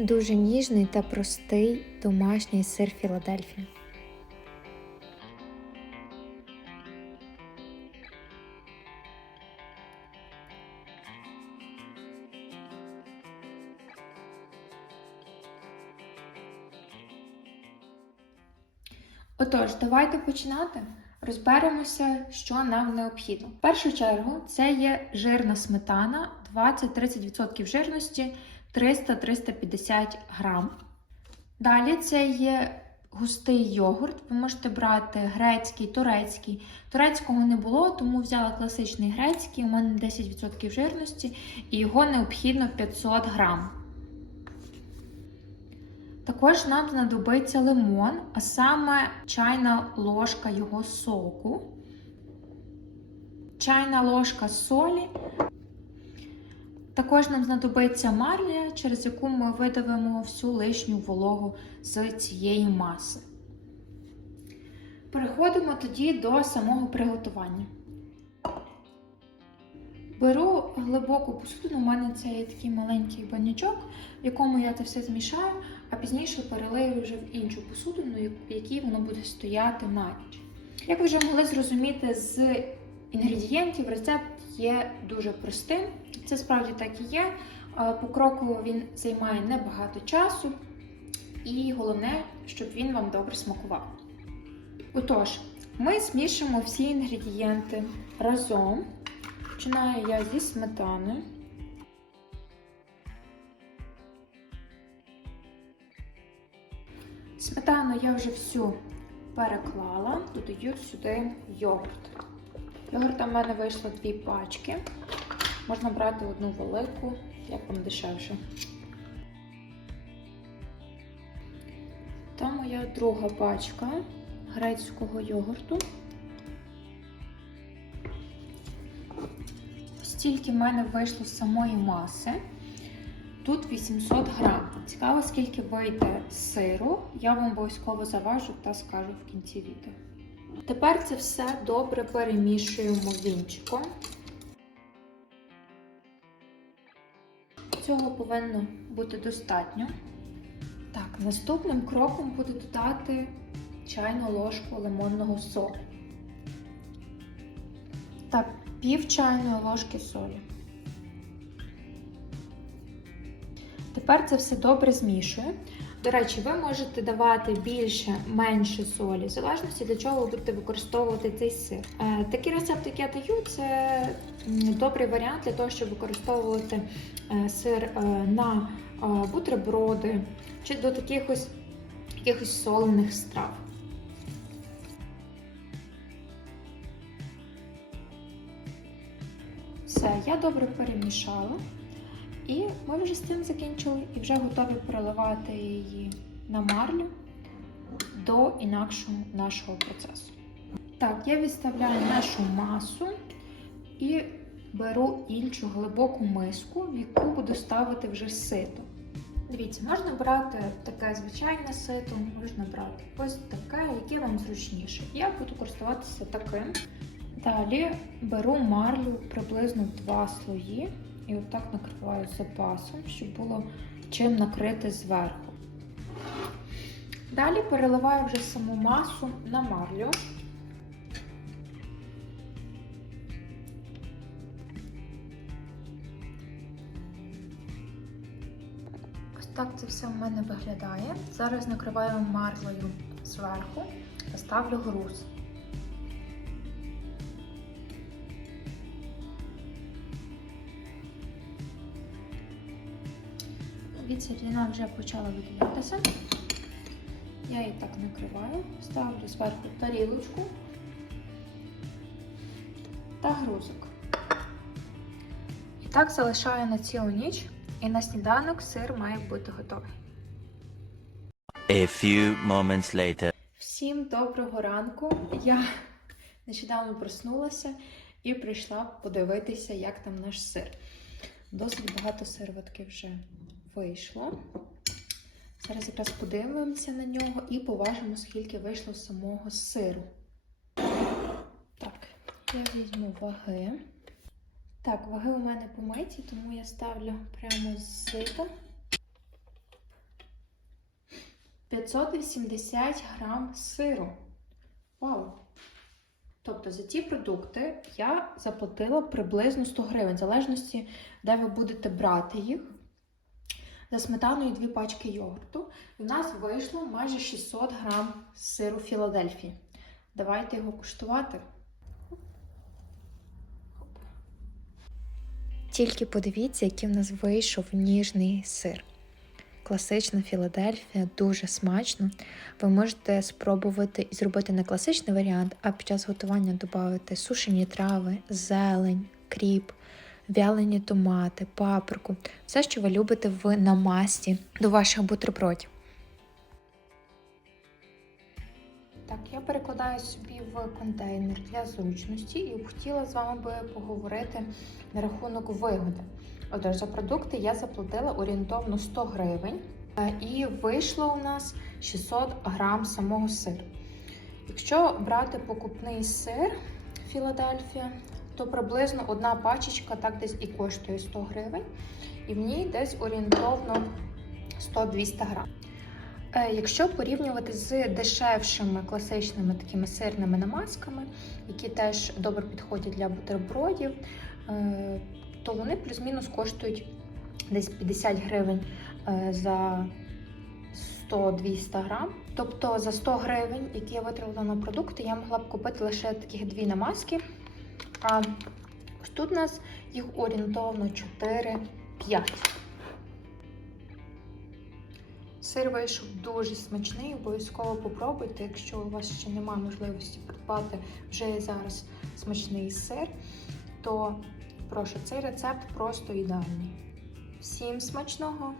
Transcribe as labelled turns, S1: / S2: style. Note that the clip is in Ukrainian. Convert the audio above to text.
S1: Дуже ніжний та простий домашній сир Філадельфія. Отож, давайте починати. Розберемося, що нам необхідно. В першу чергу це є жирна сметана 20-30% жирності 300-350 грам. Далі це є густий йогурт. Ви можете брати грецький, турецький. Турецького не було, тому взяла класичний грецький. У мене 10% жирності, і його необхідно 500 грам. Також нам знадобиться лимон, а саме чайна ложка його соку, чайна ложка солі. Також нам знадобиться марля, через яку ми видавимо всю лишню вологу з цієї маси. Переходимо тоді до самого приготування. Беру глибоку посуду, у мене це є такий маленький банячок, в якому я це все змішаю, а пізніше перелию вже в іншу посуду, в якій воно буде стояти на ніч. Як ви вже могли зрозуміти з інгредієнтів, рецепт є дуже простим. Це справді так і є. Покроково він займає небагато часу, і головне, щоб він вам добре смакував. Отож, ми змішуємо всі інгредієнти разом. Починаю я зі сметани. Сметану я вже всю переклала, додаю сюди йогурт. Йогурта в мене вийшло дві пачки. Можна брати одну велику, як вам дешевше. Та моя друга пачка грецького йогурту. Стільки в мене вийшло з самої маси. Тут 800 грам. Цікаво, скільки вийде сиру, я вам обов'язково заважу та скажу в кінці відео. Тепер це все добре перемішуємо вінчиком. Цього повинно бути достатньо. Так, наступним кроком буду додати чайну ложку лимонного соку. Та пів чайної ложки солі. Тепер це все добре змішую. До речі, ви можете давати більше, менше солі, в залежності для чого ви будете використовувати цей сир. Е, такий рецепт, який я даю, це добрий варіант для того, щоб використовувати е, сир е, на бутерброди чи до таких ось якихось солених страв. Все, я добре перемішала. І ми вже з цим закінчили і вже готові переливати її на марлю до інакшого нашого процесу. Так, я відставляю нашу масу і беру іншу глибоку миску, в яку буду ставити вже сито. Дивіться, можна брати таке звичайне сито, можна брати ось таке, яке вам зручніше. Я буду користуватися таким. Далі беру марлю приблизно два слої. І отак накриваю запасом, щоб було чим накрити зверху. Далі переливаю вже саму масу на марлю. Ось так це все в мене виглядає. Зараз накриваю марлею зверху та ставлю груз. Дивіться, рідина вже почала виділятися. Я її так накриваю, ставлю зверху тарілочку та грузок. І так залишаю на цілу ніч, і на сніданок сир має бути готовий.
S2: A few moments later.
S1: Всім доброго ранку. Я нещодавно проснулася і прийшла подивитися, як там наш сир. Досить багато сироватки вже вийшло. Зараз якраз подивимося на нього і поважимо, скільки вийшло самого сиру. Так, я візьму ваги. Так, ваги у мене помиті, тому я ставлю прямо з сита. 580 грам сиру. Вау! Тобто за ці продукти я заплатила приблизно 100 гривень, в залежності, де ви будете брати їх. За сметаною дві пачки йогурту. І в нас вийшло майже 600 грам сиру Філадельфії. Давайте його куштувати.
S3: Тільки подивіться, який в нас вийшов ніжний сир. Класична Філадельфія, дуже смачно. Ви можете спробувати і зробити не класичний варіант, а під час готування додати сушені трави, зелень, кріп, вялені томати, паприку, все, що ви любите в намасті до ваших бутербродів.
S1: Так, я перекладаю собі в контейнер для зручності і хотіла з вами би поговорити на рахунок вигоди. Отож, за продукти я заплатила орієнтовно 100 гривень, е, і вийшло у нас 600 грам самого сиру. Якщо брати покупний сир Філадельфія, то приблизно одна пачечка так десь і коштує 100 гривень, і в ній десь орієнтовно 100-200 грам. Е, Якщо порівнювати з дешевшими класичними такими сирними намазками, які теж добре підходять для бутербродів, е, то вони плюс-мінус коштують десь 50 гривень е, за 100-200 грам. Тобто за 100 гривень, які я витратила на продукти, я могла б купити лише таких дві намазки. А тут у нас їх орієнтовно 4-5. Сир вийшов дуже смачний, обов'язково попробуйте. Якщо у вас ще немає можливості придбати вже зараз смачний сир, то прошу, цей рецепт просто ідеальний. Всім смачного!